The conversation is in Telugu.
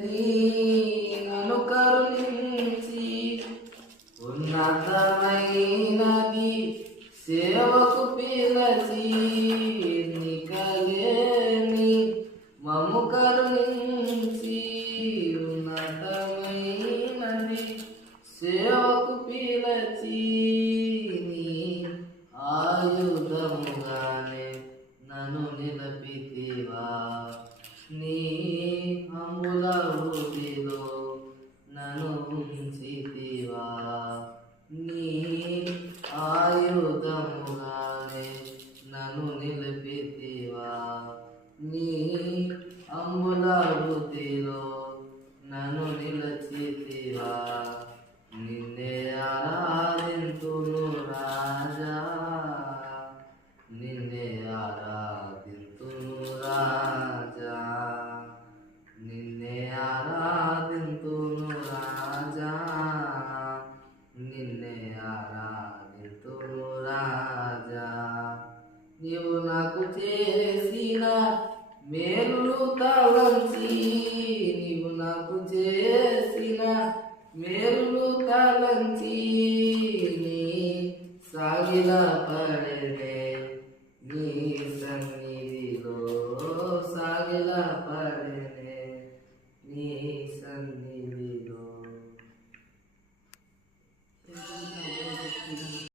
నన్ను కరుణించి ఉన్నతమైనది సేవకు పిలచి నికలేని మమ్ము కరుణించి ఉన్నతమైనది సేవకు పిలచి నీ ఆయుధముగానే నన్ను నిలపితివా నీ అంబుల ఊపిలో నన్ను ఉంచితివా నీ ఆయుధముగానే నన్ను నిలిపితివా నీ అంబుల ఊపిలో నన్ను నిలచితివా నిన్నే ఆరాధింతును రాజా నిన్నే ఆరాధింతును రాజా నిన్నే ఆరాధింతును రాజా నిన్నే ఆరాధింతును రాజా నీవు నాకు చేసిన మేలు తలంచి నీవు నాకు చేసిన మేలు తలంచి